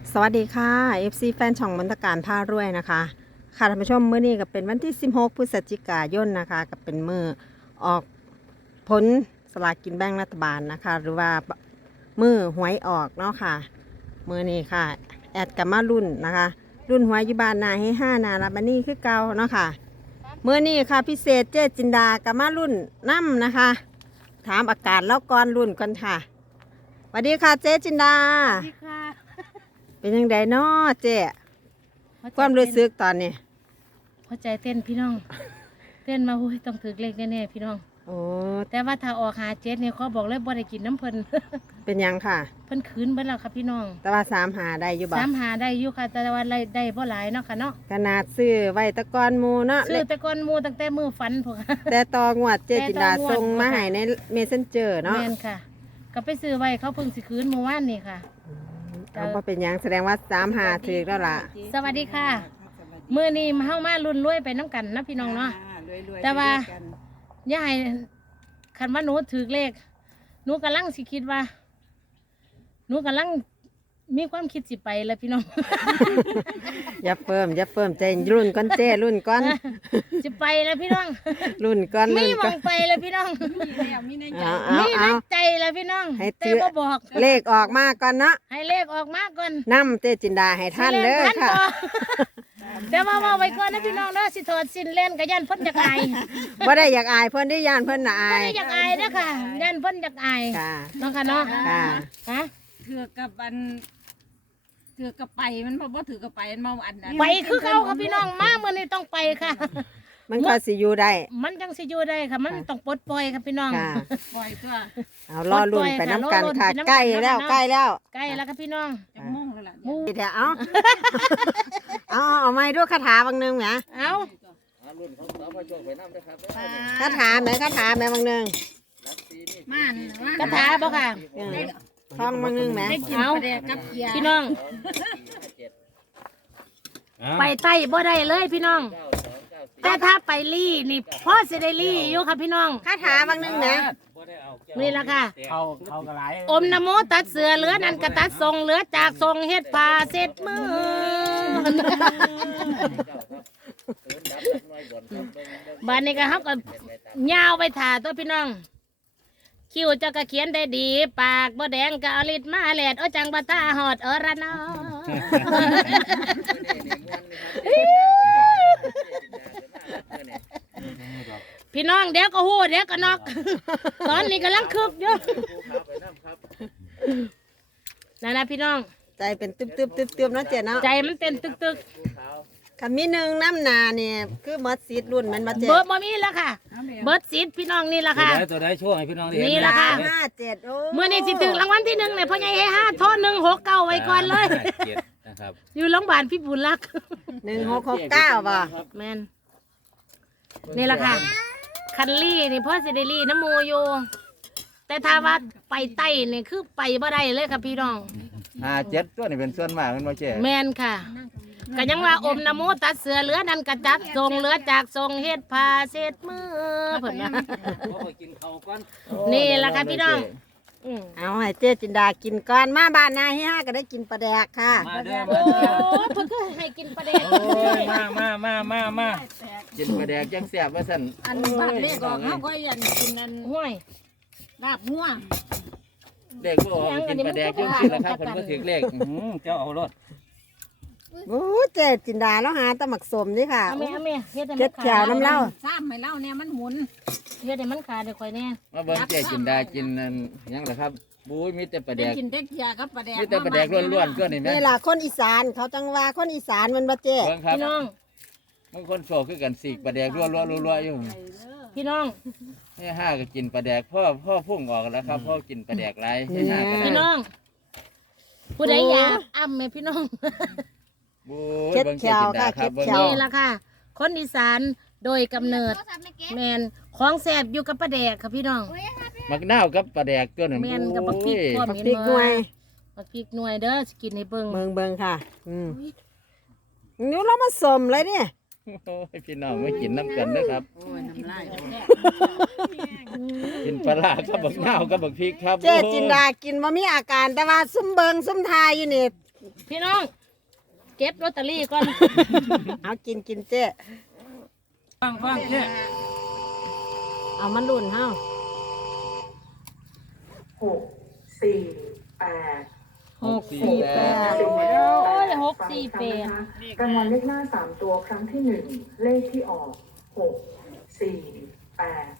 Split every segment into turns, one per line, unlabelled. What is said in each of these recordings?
สวัสดีค่ะ FC แฟนช่องมนตการผ้ารวยนะคะค่ะท่านผู้ชมมื้อนี้ก็เป็นวันที่16พฤศจิกายนนะคะก็เป็นมื้อออกผลสลากกินแบ่งรัฐบาลนะคะหรือว่ามื้อหวยออกเนาะค่ะมื้อนี้ค่ะแอดกับมารุ่นนะคะรุ่นหวยอยู่บ้านนาให้5นารับบันนี้คือเก่าเนาะค่ะมื้อนี้ค่ะพิเศษเจ๊จินดากับมารุ่นน้ำนะคะถามอากาศแล้วก่อนรุ่นก่อนค่ะสวัสดีค่ะเจ๊จินดา
สวัสดีค่ะ
เป็นยังไงเนาะเจ๊ความรู้สึกตอนนี้
หัวใจเต้นพี่น้อง เต้นมาโอ้ยต้องถือเลขแน่ๆพี่น้อง
โอ้
แต่ว่าถ้าออกหาเจ็ดเนี่ยเขาบอกเลยบ่ได้กินน้ำเพิ่น
เป็นยังค่ะ
เพิ่นคืนเบิ่แล้วค่ะพี่น้อง
แต่ว่าสามหาได้อยู่บ่
สามหาได้อยู่ค่ะแต่ว่าได้บ่หลายเนาะค่ะเนาะ
ขนาดซื้อไว้แตะกอนหมูเนาะ
ซื้อแต่ก่อนหมู่ตั้งแต่มือฝันพวก
แต่ตองวดเจ๊จินดา
แต่ต่องวด
ส่งมาให้ในเมสเซนเจอร์เนาะ
แม่นค่ะ ก็ไปซื้อไว้เขาเพิ่งสิคืนเมื่อวานนี่ค่ะ
เอาบ่เป็นหยังแสดงว่าสามหาถือแล้วล่ะ
สวัสดีค่ะมื้อนี้มาเฮามาลุ้นรวยไปน้ำกันนะพี่น้องเนาะ แต่ว่า อย่าให้คันว่าหนูถือเลขหนูกำลังสิคิดว่าหนูกำลังมีความคิดสิไปแล้วพี่น้อง
อย่าเพิ่มใจรุ่นก้อนเจ้รุ่นก้อน
สิไปแล้วพี่น้อง
รุ่นก้อน
มี
รุ่น
หม
ก้
อ
อน
งไปแล้วพี่น้อง
เอา
มี
เอา
น้ำใจแล้วพี่น้อง
ให้
แต่
ถือ
บ่บอก
เลขออกมาก่อนเนาะ
ให้เลขออกมาก่อน
นำเจ๊จินดาให้ท่านเด้อ
ให้
ค่ะ
บ่แต่ว่าเว้าไว้ก่อนนะพี่น้องเด้อสิถอดสิ้นเล่นก็ยันเพิ่นอยากอาย
บ่ได้อยากอายเพิ่นได้ย่านเพิ่นน่ะอา
บ่
ย
ได้อยากอายเด้อค่ะยันเพิ่นอยากอาย
ค่ะ
เนาะค่ะเนาะ
ค่ะ
ฮะ
ถือกับอันถือกับไปมันบ่ถือกับไปมันมาอันนั้น
ไปคือเขาค่ะพี่น้องมามื้อนี้ต้องไปค่ะ
มันก็สิอยู่ได้
มันจังสิอยู่ได้ค่ะ มันต้องปลดปล่อยครับพี่น้อง
ค่ะ
ปล่อยตัว
เอารอรุ่นไปน้ำกัน
รอรุ่น
ค่ะ
ไปน้ำกัน
ใกล้แล้ว
เนาะ
ใกล้แล้ว
ใกล้แล้วครับพี่น้อง
จะม่วงแล้วล่ะ
หมู
เดี๋ยวเอา เอาไม้ด้วยคาถาบางหนึงแหม
เอา
คาถาไหมคาถาไหมบางหนึง
ม่านม่าน
กระถาบ่ค่ะ
ท่องบางหนึงแหม
ได้กิน
เอา
ปลาแดกกับเกียร์
พี่น้อง ไปใต้บ่ได้เลยพี่น้อง แต่ถ้าไปลี่นี่พ่อสิได้ลี่อยู่ค่ะพี่น้อง
คาถาบางหนึงแหม
นี่ละค่ะ
เขากระไร
อมนะโมตัดเสือเหลือนันกระตัดทรงเหลือจากทรงเฮ็ดผ้าเสร็จมือ บ้านนี้ก็เฮาก็ยาวไปถ่าตัวพี่น้อง คิวเจะก็เขียนได้ดี ปากบ่แดงก็เอาลิดมาแหลดจังบ่ตาหอดระนอ พี่น้องเดี๋ยวก็หูเดี๋ยวก็นอก ตอนนี้กำลังคึกอยู่นั่นนะพี่น้อง
ใจเป็นตึบๆเนาะเจ๊เนาะ
ใจมันเต้นตึก
คำมีหนึ่งน้ำนาเนี่ยคือหมดซีดรุ่นมันมา
ๆ
เจ๊
เบิร์ดบ่มีแล้วค่ะ เบิร์ดซีดพี่น้องนี่ละค่ะ
ตัวใดช่วงให้พี่น้องได้เห็น
นี่ล่ะค่ะ
57โอ้
เมื่อนี้สิถึงรางวัลที่หนึ่งเนี่ยพ่อใหญ่ให้5โทษ169ไว้ก่อนเลย
เจ็ดนะครับ
อยู่โรงพยาบาลพี่บุญรัก
1669บ่
แมนนี่ละค่ะ คันลี่นี่พ่อสิได้ลี่น้ำมูอยู่ แต่ถ้าว่าไปไต้นี่คือไปบ่ได้เลยค่ะพี่น้อง
57ตัวนี่เป็นส่วนมากมันบ่เจ๊
แมนค่ะก็ยังว่าอมนะโมตัดเสือเหลือนันกระจัดทรงเหลือจากทรงเฮ็ดผ้าเสร็จมือเพิ่นว่า
กินข้าวก่อน
นี่ล่ะค่ะพี่น้องอืม
เอาให้เจ๊จินดากินก่อนมาบ้านนาให้5ก็ได้กินปลาแดกค่ะ
มาเด้อ
โอ้
มาเด้อ
เพิ่นก็ให้กินปลาแดก
โอ้ยมากินปลาแดกจังแซ่บว่าซั่น
อันบ้านเลขออกเขาก็ยันกินอัน
ห้วย
ลาบหัว
เด็กบ่ออกกินปลาแดกจังซี่ล่ะครับเพิ่นก็ถือเลขเจ้าเอารถ
โอ้เจ๊จินดาแล้วหาตะหมักสมนี่ค่ะ
เอาแม่เฮ็ดให้
เจ็
มั
ด
น
แถ
ขาว
น้ำเหล้า
ซ้ำให้เล่าเนี่ยมันหมุน
เฮ็ดให้มันขาดเดี๋ยวค่อยแน่
มาเบิ่งเจ๊จินดากินนั่นหยังล่ะครับบุ้ยมีแต่ปลาแด
ได้
ก
กินได้เกียร์กับปลาแดก
มีแต่ปลาแดกล้วนๆก็นี่แม่
นี่ล่ะคนอีสานเขาจังว่าคนอีสานมันบ่เจ๊
เบิ่งครับ
พี่น้อง
บางคนโศกคือกันสีกปลาแดกรัวอยู่
พี่น้อง
ให้ห้าก็กินปลาแดกพ่อพุ่งออกแล้วครับพ่อกินปลาแดกไรให้ห้าก็ได้
พี่น้อง ผู้ใดอยากอ้ำแม่พี่น้อง
บุ้ยเบิ่งเจ๊จินดาครับเบิ่ง
นี่ล่ะค่ะ คนอีสานโดยกำเนิดแมนของแสบอยู่กับปลาแดกค่ะพี่น้อง
มักนาวกับปลาแดกตัวนั้น
แม่นกับบักพริกพร้อม
บักพริกหน่วย
บักพริกหน่วยเด้อสกินให้เบิ่ง
เบิ่งค่ะนิ้วเรามาสมเลยเนี่ย
โอ้ยพี่น้องไม่กินน้ำกันนะครับ
โอ้ยน้ำลาย
กินปลาร้ากับบักนาวกับบักพริกครับ
เจ๊จินดากินมามีอาการแต่ว่าซุ่มเบิงซุ่มทายอยู่นี่
พี่น้อง เก็บลอตเตอรี่ก่อน
เอากินกินเจ๊
ฟังเจ๊
เอามันรุ่นเฮา
หกสี่แปด
648
โอ้ย648
รางวัลเลขหน้าสามตัวครั้งที่หนึ่งเลขที่ออกหกสี่แปด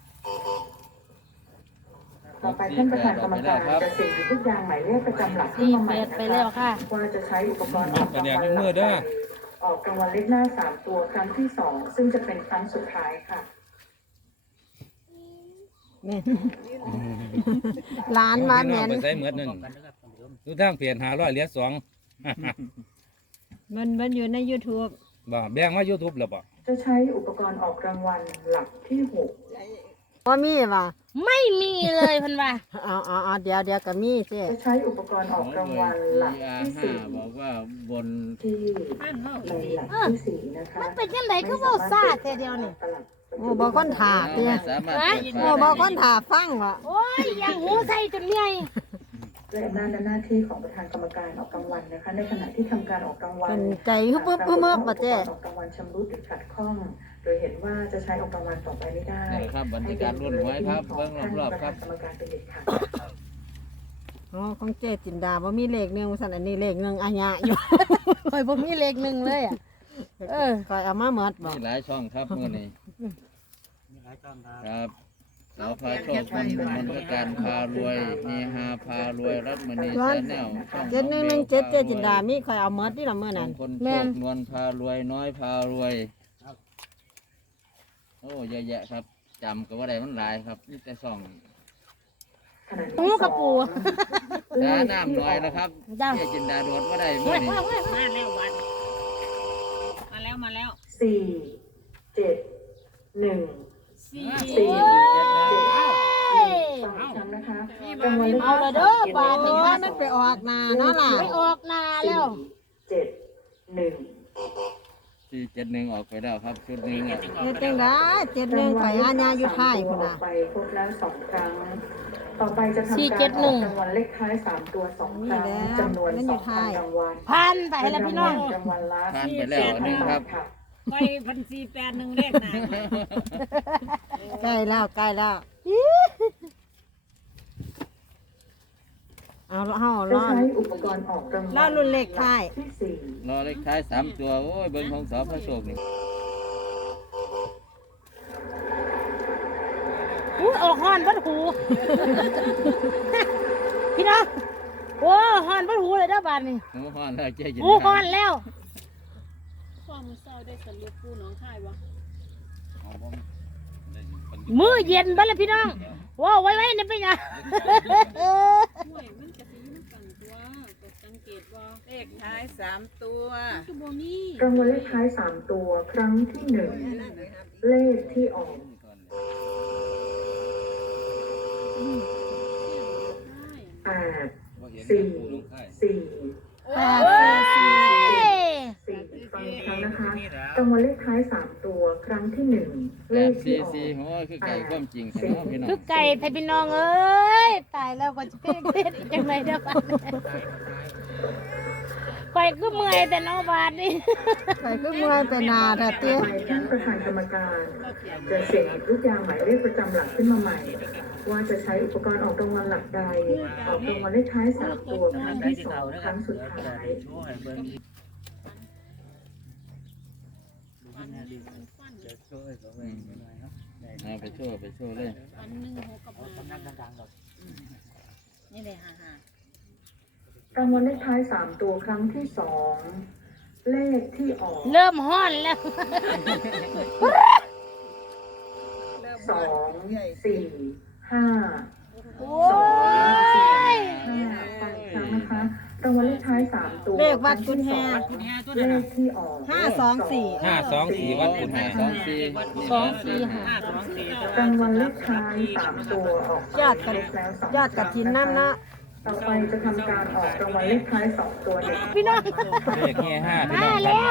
ต่อไปท่านประธานกรรมการจะเสี่ยงหยิบลูกยางหมายเลขประจำหลักขึ้นมาใหม่
ไปแล้ว
นะ
ค่ะ
คะว่าจะใช้อุปกรณ์ออกรางวัลหลักใดออกรางวัลเลขหน้าสามตัวครั้งที่สองซึ่งจะเป็นครั้งสุดท้ายค่ะ
แม่นร้านมาแม่น
ไปใส่เหมือนนั่นทุกทางเปลี่ยน500เหรียญ2
มันอยู่ใน YouTube
บ่แบ่งมา YouTube แล้วบ่
จะใช้อุปกรณ์ออกรางวัลหลักที่หก
บ่มีว่ะ
ไม่มีเลยเพันว่า
เอาเดี๋ยวก็มีเจ๊
จะใช้อุปกรณ์ออกรางวัลหลักที่สี่
บอกว่าบน
ที่ในหลักที่สี่นะคะ
มันเป็นยังไงคือเว้าซ่าแต่เดียวนี่
โอ้บ่คนถาเตี้ย
สามารถ
โอ้บ่คนถาฟังว่ะ
โอ้ยยังหูใส่จนเมื่อย
และอำนาจและหน้าที่ของประธานกรรมการออกรางวัลนะคะ ในขณะที่ทำการออกรางวัล
เป็นใจฮึบๆเมื่อบ่เจ๊
ออกรางวัลชำรุดหรือขัดข้อง โดยเห็นว่าจะใช้ออกรางวัลต่อไปไม่ได้
นี่ครับบรรยากาศรุ่นไว้ครับเบิ่งรอบๆครับ
กรรมการเป็นเด็ดขาด
อ๋อของเจ๊จินดาบ่มีเลขหนึงซั่นอันนี้เลขหนึงอาญะอยู่ ข่อยบ่มีเลขหนึงเลยอ่ะข่อยเอามาหมดบ่
มีหลายช่องครับมื้อนี้ครับสาวพาโชคมันเป็นการพารวยเฮฮาพารวยรัตมณีชาแนลช่อง
7117เจ๊จินดามีข่อยเอาหมดนี่ล่ะมื้อนั้น
คนโชคนวลพารวยน้อยพารวยโอ้เยอะแยะครับจำก็ว่าได้มันหลายครับนี่แต่ช่อง
ขณะ
หู
ที่
กระปู
ดาน้ำน้อยนะครับ
จ้า
เจ๊จินดาโดดว่าได้
เฮ้
มื้
ย
อนี้
มาแล้ววันมาแล้ว
สี่เจ็ดหนึ่ง
สี่
สี่
โอ้
เจ็ด
ย
ฟังอีกครั้งนะคะ
เอาละเด้อบาทนี่
ว่ามันไปออกหน้าเนาะล่ะ
ไม่ออกนาแล้ว
เจ็ดหนึ่ง
471ออกไปแล้วครับชุดหนึงอ่ะ
เฮ็ดจังได๋71ข่อยอาญาอยู่ท้ายพุ่นน่ะ
ไปครบแล้วสองครั้ง ต่อไปจะทำ
สี่
การ
เจ็ด
อ
หนึ่
อก
ง
รางวัลเลขท้ายสามตัวสองครั้งจำนวน2,000รางวัล
พันไปแล้วพี่น้อง
รางวัลละ
ผ่านไปแล้วอันหนึงครับ
ค่ะ
ไป1,481เลขหนา
ใกล้แล้วเอาเฮา
จะ
รอ
ใช้อุปกรณ์ออกรางวัล
รอรุ่นเลขท้าย
ที่สี่
รอเลขท้าย3ตัวโอ้ยเบิ่งของสาวพาโชคนี่
อู้ออกฮอนบัดหู พี่น้องโอ้ฮอนบัดหูเลยเด้อบาทนี่
หนูฮ้อนแล้วเจ๊จิน
หู
ดา
ฮอนแล้ว
ความมือเศร้าได้สรุปผู้น้องชายวะ
มือเย็นบัดเลยพี่น้องว้าวไว้นี่เป็นยัง
ห่วยมันจะสีน้ำกันตัวตกสังเกตว่า
เลขท้าย3 ตัว
คือบ่มี
รางวัลเลขท้ายสามตัวครั้งที่หนึ่งเลขที่ออกแปดสี่สี่
เฮ้ย
สี่ฟังอีกครั้งนะคะรางวัลเลขท้ายสามตัวครั้งที่หนึ่งเลขที่ออก
844โอ้ยคือไก่ความจริงแท้เนาะพี่น้อง
คือไก่ไทยพี่น้องเอ้ยตายแล้วก็จะเป็นจังไรเด้อบาทไก่คือเมื่อยแต่น้องบาทนี่
ข่อยคือเมื่อยไปหน้าแท้เตี้ย
ต่อไปท่านประธานกรรมการจะเสี่ยงหยิบลูกยางหมายเลขประจำหลักขึ้นมาใหม่ ว่าจะใช้อุปกรณ์ออกรางวัลหลักใด ออกรางวัลเลขท้ายสามตัวครั้งที่สองครั้งสุดท้าย
เอาไปโชว์เลย
อันหนึ่งหกกับห้านี่เลยฮ่าร
างวัลเลขท้ายสามตัวครั้งที่สองเลขที่ออก
เริ่มห้อนแล้ว
สองสี่ห้า
โอ้
2
ย
4 5ฟังอีกครั้งนะคะรางวัลเลขท้ายสามตัว
เลขวัดกุญแจ
เลขที่ออก
524
524วัดคุณ524
รางวัลเลขท้ายสามตัวออก
ยอดกระ
แล้วสอง
ยอดกระถินน้ำเนาะ
ต่อไปจะทำการออกรางวัลเลขท้ายสองตัวเด็ก
พี่น้อง
เลขนี้5พี่น้อง
มาแล้ว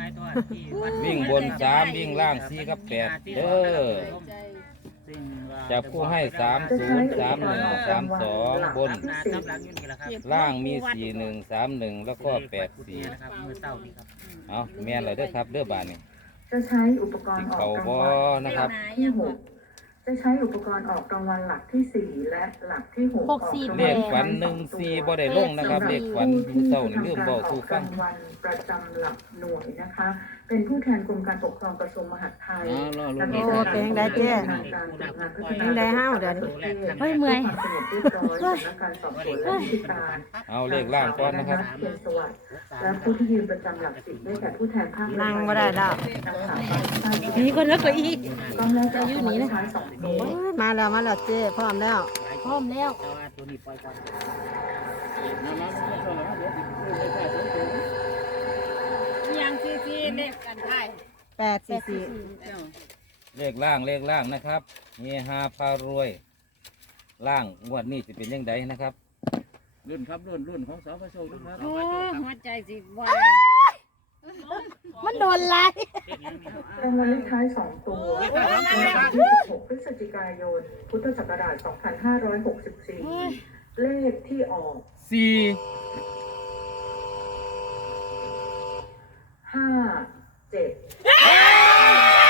วิ่งบน3วิ่งล่าง4กับ8เด้อ
จับคู่ให้
จะ
30
ใช้อุปกรณ์ออก
31
รางวัลหลัก
32 บน
ที่สี่
ล่างมี 41 31 แล้วก็ 84เอาแม่นเลยเด้อครับเด้อบานนี่
จะใช้อุปกรณ์ออกรางวัล
นะครับ
ที่หกจะใช้อุปกรณ์ออกรางวัลหลักที่สี่และหลักที่หกออกรางวัล
เลขฝัน14บ่ได้ลงนะครับ เลขฝันผู้เฒ่านี่ลืมเว้าสู่ฟัง
รางวัลประจำหลักหน่วยนะคะ เป็นผู้แทนกรมการปกครองกระทรวงมหาดไทย
อ๋อรอลุ้น
และ
อีก
ก็
ครับ
เป็นจั่งใดเจ้
เป็นจั่งใดห้าวเดี๋ยวนี้
เฮ้ยเมื่อย
ความสงบเรียบร้อยสำนักการสอบสวนและพิการ
เอาเลขล่างก่อนนะครับ
เพียรสวัสดิ์และผู้ที่ยืนประจำหลักสิบได้แก่ผู้แทนภาค
นั่งบ่ได้แล้ว
มีคนแล้วก็อีก
กล้องแรกจะยืนนี้นะใช้สองตัว
โอ้ยมาแล้วเจ้พร้อมแล้ว
พร้อมแล้ว
ยังซีเล็กกันได้
844
เลขล่างนะครับเฮฮาพารวย ล่างงวดนี้จะเป็นยังไงนะครับ
รุ่นครับรุ่นของสพโชคนะครับ
โอ้หัวใจสิวาย
มันโดนไล่
รางวัลเลขท้ายสองตัววันที่16 พฤศจิกายน พุทธศักราช 2564 เลขที่ออก 5 7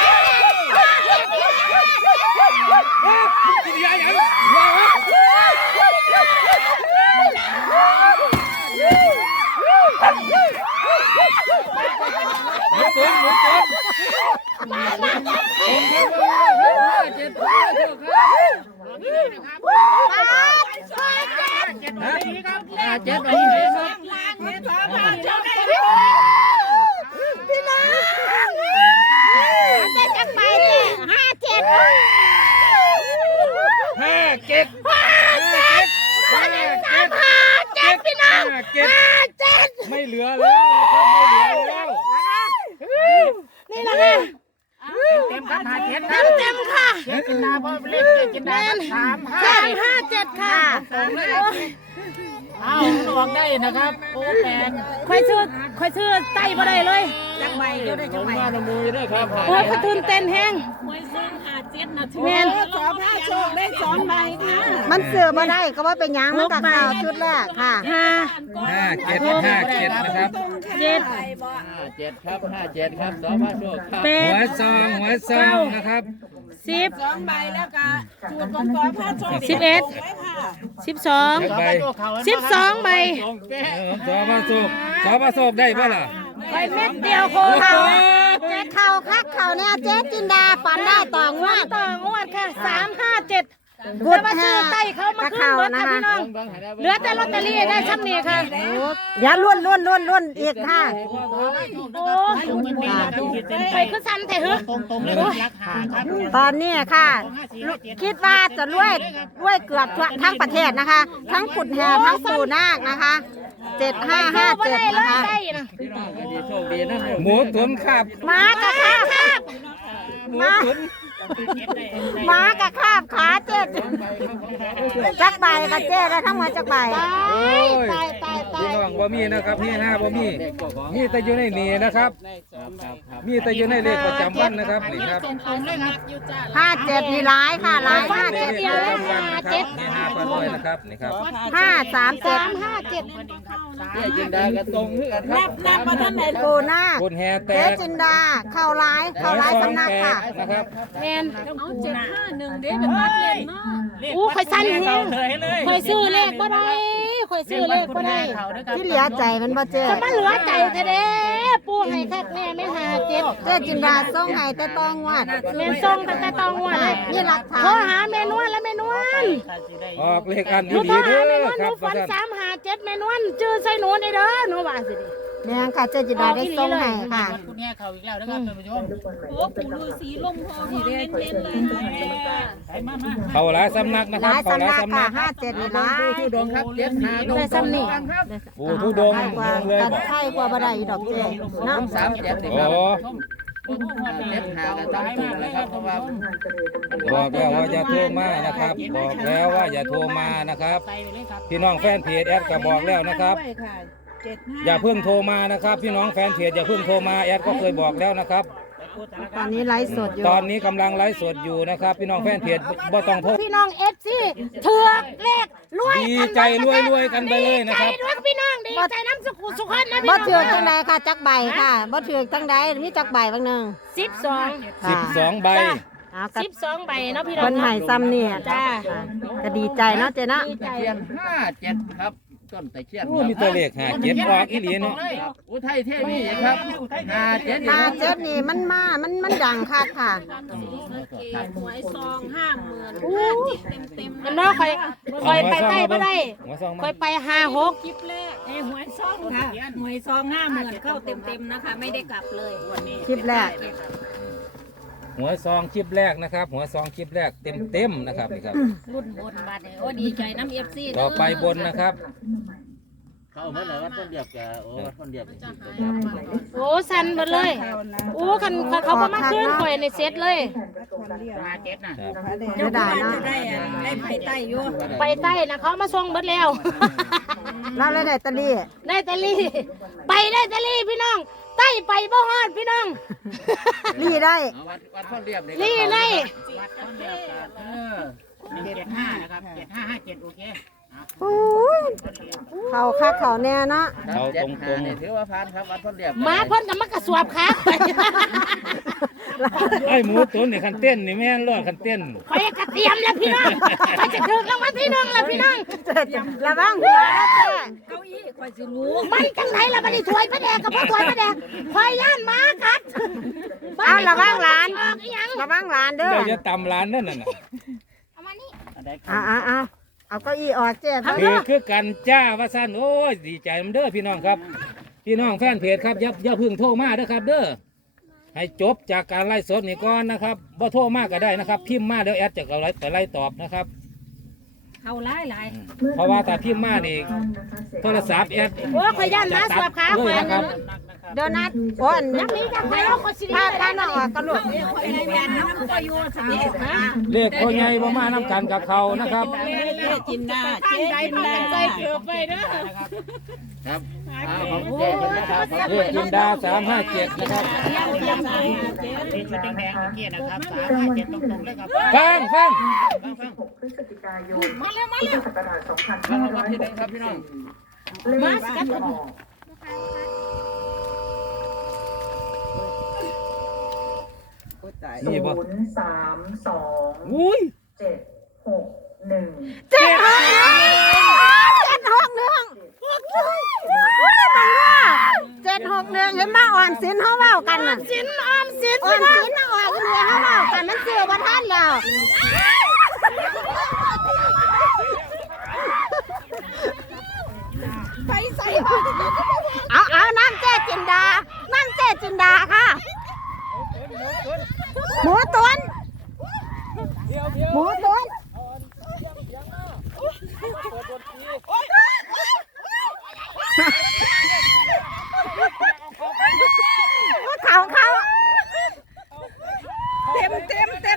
ไม่เหลือแล้วนะครับไม่เหลือแล้ว
นี่แหละค่ะ
เต็มครับ5 7
เต็มค่ะ
กินดาเพราะเลขกินดา
357
3 5
ค่ะ
เอาออกได้นะครับโอ้แปด
ค่อยซื้อไต้บ่ได้เลย
จังใบเดี๋ยวได้
ผ
จัง
ม
ใบ
ว่าละมือได้ครับ
โอ้ยค่อยตื่นเต้นแฮง
มวยซึ่ง57นะทุก
แม่น
สอพระโชคได้2ใบค่ะ
มันเสือบ่ได้ก็ว่าเป็นหยังมันกับข่าวชุดแรกค่ะ
57นะครับ
7
57ครับ57ครับสพโชคครับ
หัวซองนะครับ
10
2ใบแล้วก็สูตรของสอพระโชค
11
ไว้ค่ะ
12
ใบ
12 ใบ
สพโชคได้ป่ะล่ะ
ใบเม็ดเดียวโค
เข่า
เขา
เจ๊เข่าคักเข่าเนี่ยเจ๊จินดาฝันได้ต่องวด
ต่องวดค่ะ 357
กุ
แต่
ด
ว่าซื้อไต้เขามาขึ้นเบิดค่ะพี่น้อง เหลือแต่ลอตเตอรี่ได้ชั้นนี้ค่ะ
เดี๋ยวล้วนอีกค่ะ
โอ้ไปคือสันแต่เหอะ
ตรงเลยราคาครับ
ตอนนี้ค่ะ คิดว่าจะรวยเกือบทั้งประเทศนะคะ ทั้งขุดแห่ทั้งปูนาคนะคะ 7557 นะคะ
ได้นะ
พี่น้องก็ดีโชคดีนะ
หมูตุ๋นครับ
หมากระคาบ
หมูตุ๋น
หมากระคาบขาเจ็ดจักใบกระเจ๊แล้วทั้งหมดจักใบ
โอ้ยพี่น้องบ่มีนะครับพี่ห้าบ่มีมีแต่อยู่ในนี่นะครับ มีแต่อยู่ในเลขประจำวันนะครับนี่ครับ
57นี่ร้ายค่ะร้าย
เลขประจำวันนะครับนี่ห้าพันด้วยนะครับนี่ครับ
537
เจ๊จินดาก็ตรงคือกันครับ
นับมาท่านไหน
ปูนาค
คนแห่แต
เจ๊
ก
จินดาเข้าร้ายสำนักค่ะ
นะครับ
แมน
เอา751เด้เป็นบัตรเล่นเนาะ
อู้ข่อยสั้นแฮง
เลยเลย
ข่อยซื้อเลขบ่ได้ข่อยซื้อเลขบ่ได้
ที่เหลือใจมันบ่เจ๊
จะมาเหลือใจแท้เด้ปู่ให้คักแม่ไม่หาเจ็ด
เจ๊จินดาส่งให้แต่ตองวด
แม่ส่งตั้งแต่ตองหัวเลย
นี่หลักฐา
โทร
น
หาแม่นวลแล้วแม่นวล
ออกเลขอัน
หนู
ดี
โทร
ๆเด้
หาแม่
อน
วลห
ครั
นู
บ
ฝัน357แม่นวลจื้อใส่หนูได้เด้อหนูว่าสิ
เนี่ยค่ะเจ๊จินดาได้ส่งให้ค่ะ
คุณแง่เขาอีกแล้วนะครับท่านผู้ชม
โอ้ปู่ฤาษีลงโพธิ์เน้นๆเลยนะ
ใส่มา
เขาหลายสำนักนะ
ห
ครับ
ลาย
เขาห
สำ
ลา
นั
ย
ก
สำนั
ค่ะ
ก
57นี่ร้าย
ผู้ดงครับ75ตรง
ได้ซ้ำนี่
ครับ
ปู่ทุดงค์
กว่า
เลย
กัน
บอก
ไข่กว่าบ่ได้อีดอกเจ๊เนาะ
37นี่
โอ้
ครับ75ก็ต้องถูกแล้วครับเพราะว่า
บอกแล้วว่าอย่าโทรมานะครับ บอกแล้วว่าอย่าโทรมานะครับ
ใส่ไปเลยครับ
พี่น้องแฟนเพจแอดก็บอกแล้วนะครับ อย่าเพิ่งโทรมานะครับ พี่น้องแฟนเพจอย่าเพิ่งโทรมาแอดก็เคยบอกแล้วนะครับ
ตอนนี้ไลฟ์สดอยู่
ตอนนี้กำลังไลฟ์สดอยู่นะครับพี่น้องแฟนเพจบ่ต้องโทษ
พี่น้องเอฟซีเถือกเลขรวย
ดีใจรวยกันไปเลยนะครับ
ดีใจด้วยพี่น้องดีใจน้ำสุขุสุขนะพี่
บ่
น้อง
ถือกจังใดค่ะจักใบค่ะบ่ถือกจังใดมีจักใบบางหนึง
12
12 ใบ
เอาก็
12ใบเนาะพี่น้อง
เพิ่นให้ซ้ำนี่
จ้า
ก็ดีใจเนาะเจ๊เนาะ
ดีใจ
ตะเคียน57ครับต้นตะเคียน
โอ้มีตัวเลขหาเจ็ดออกอีหลีเนาะ
ครับอุทัยเทวีครับ57
มาเจ็ดนี่มันมามันดังคักค่ะ
หวยซอง50,000
มันเนาะคอยไปใต้บ่ได้
หัวซอง
ค
มา
อยไป56
คลิปแรกหวยซองค่ะหวยซอง50,000เข้าเต็มๆนะคะ ไม่ได้กลับเลยวันนี้
คลิปแรก
หัวซองคลิปแรกนะครับ หัวซองคลิปแรกเต็มนะครับนี่ครับ
รุ่นบนบัตรโอ้ดีใจน้ำ FC
ต่อไปบนนะครับ
เข้ามาแล้ววัดต้นเดียบกับวัดต้นเดียบ
โอ้สั่นหมดเลยโอ้คันเขาบ่มาขึ้นข่อยในเซตเลย
57นะครับ
เสียดายเนาะ
ได้ไปใต้อยู่
ไปใต้นะเขามาส่งเบิดแล้ว
เราเลยได้ตะลี่
ได้แตะลี่ไปได้แตะลี่พี่น้องใต้ไปบ่ฮอดพี่น้อง
ลี่ได้
วัดต้นเดียบ
ลี่ได้
วัดต้นเดียวกัน175นะครับ7557โอเค
โอ้ยเขาคักเขาแน่เนาะ
เขาตรงๆ
นี่ถือว่าผ่านครับวัดต้นเดียบ
มาเพ่นกับมากระสวบขาข่อย
ไอ้หมูตุ๋นนี่คันเต้นนี่แม่นรอดคันเต้น
ข่อยกระเทียมแล้วพี่น้องข่อยจะถึงรางวัลที่หนึ่งแล้วพี่น้อง
ระวังหัวนะเจ๊
เก้าอี้คอยสิรู้
มันจังไหนล่ะบัดนี้ถวยพระแดงกับพ่อถวยพระแดงข่อยย่านหมากัด
เอาระวังหลาน
ออกอีหยัง
ระวังหลานเด้อ
เดี๋ยวจะตำร้านนั่นน่ะ
เอามานี่
เอาเก้าอี้ออกเจ๊
คือกันจ้าว่าสั้นโอ้ยดีใจมันเด้อพี่น้องครับ พี่น้องแฟนเพจครับอย่าเพึ่งโทรมาเด้อครับเด้อให้จบจากการไล่สดนี่ก่อนนะครับบ่โทรมาก็ได้นะครับ พิมพ์มาเดี๋ยวแอดจะไปไล่ตอบนะครับ
เขาหลาย
เพราะว่าถ้าพิมพ์มานี่โทรศัพท์แอด
โอ้ข่อยย่านหมาสวบขา
เล
ข่อย ย
นะครับ
โดนัทโอ้ย
นักนี้จังไหนเอาข่อยสิ
พาพาน้องออกกันลูก
ๆคอยแม่น้ำก็อยู่สิ
เลขพ่อใหญ่บ่มาน้ำกันกับเขานะครับ
จินดาเจ๊จินดา
ใจเกือบไปเด้อ
ครับของเจ๊เป็นนะครับ
เลขจินดา357นะครับ
เป็นชุดแดงๆเมื่อกี้นะครับ357ตรงๆเลยครับ
ฟัง
16 พฤศจิกายน พุทธศักราช
ครับพี่น้องครับพี่น้อง
2564เลขที่ออก
นี่บ่
032
อุ้ย
761
เจ็ดหกหนึ่ง761เห็นมาอ่อนสินเขาเว้ากันน่ะ
สินออมสิน
อ่อนสินน่ะออกเหนือเขาเว้ากันมันเสือบ่ทันแล้วเอาน้ำเจ๊จินดาค่ะหมูตุ๋นเขา
พี่น้อง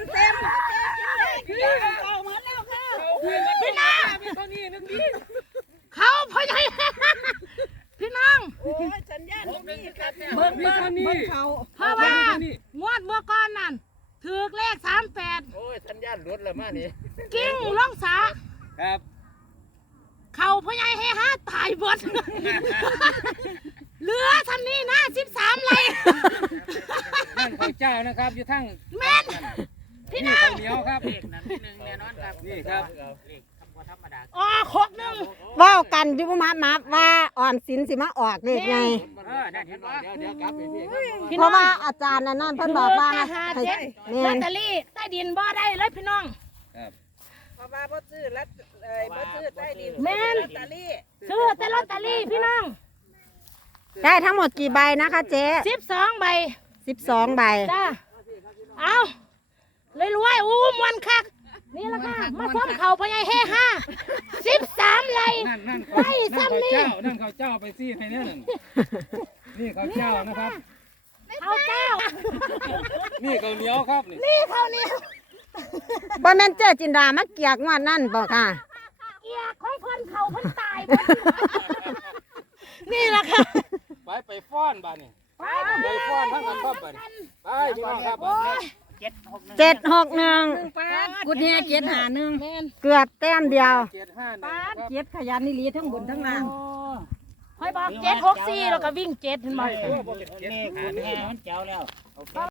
เขาพ่อใหญ่พี่น้อง
เบิ้งเขา
เพราะว่างวดเมื่อก่อนนั่นถือเลข38
โอ้ยสัญญาณรถแล้วมานี่
กิ้งลงสา
ครับ
เขาพ่อใหญ่ให้ห้าตายหมดเหลือทันนี้นะ13ไร่
นั่นข้าวเจ้านะครับอยู่ทั้ง
แม่นพี่น้อง
เหนียวครับ
เลขนั้นนิดนึงแน่นอนครับ
นี่ครับ
เลขบ่ธรรมดา
อ๋อคกหนึง
เว้ากันอยู่มาว่าอ่อนสินสิมาออกเลขไง
นั่นเห็นบ่
เดี๋ยวกลับไปพี่ครับ
พี่
เพ
น้อ
ราะ
ง
ว่าอาจารย์นั่นเพิ่นบอกว่า
เหลือแต่หาเจ็ด
แม่
ลอน ตเตอรี่ใต้ดินบ่ได้เลยพี่น้อง
เพราะว่าบ่ซื้อแล้วบ่ซื้อใต้ดิน
แม่น
ลอตเตอรี่
ซื้อแต่ลอตเตอรี่พี่น้อง
ได้ทั้งหมดกี่ใบนะคะเจ๊
12ใบ
12 ใบ
จ้าเอารวยๆอู้มวนคักนี่ละค่ะมาพร้อมเขาพ่อใหญ่ให้ห้า13ไร่
นั่น
ไร่ซ้ำนี่
ข้าวเจ้าไปซี่ให้เนี่ยนี่ข้าวเจ้านะครับ
เอาเจ้า
นี่ข้าวเหนียวครับนี่
นี่เขาเนี่ย
บ่แม่นเจ๊จินดามาเกียกงวดนั่นบ่ค่ะ
เกียร์ของเพิ่นเขาเพิ่นตายเพิ่นนี่ละค่ะ
ไปฟ้อนบ้านนี่ไปฟ้อนทั้งกันพร้อมไปไปพี่น้องครับ
761
กุดแห่751
แม่น
เกือบแต้มเดียว
เจ็ดขยันนี่ลีทั้งบนทั้งล่าง
ค่อยบอก764แล้วก็วิ่ง7เห็นบ่
เลขแห่มันเจ้าแล้ว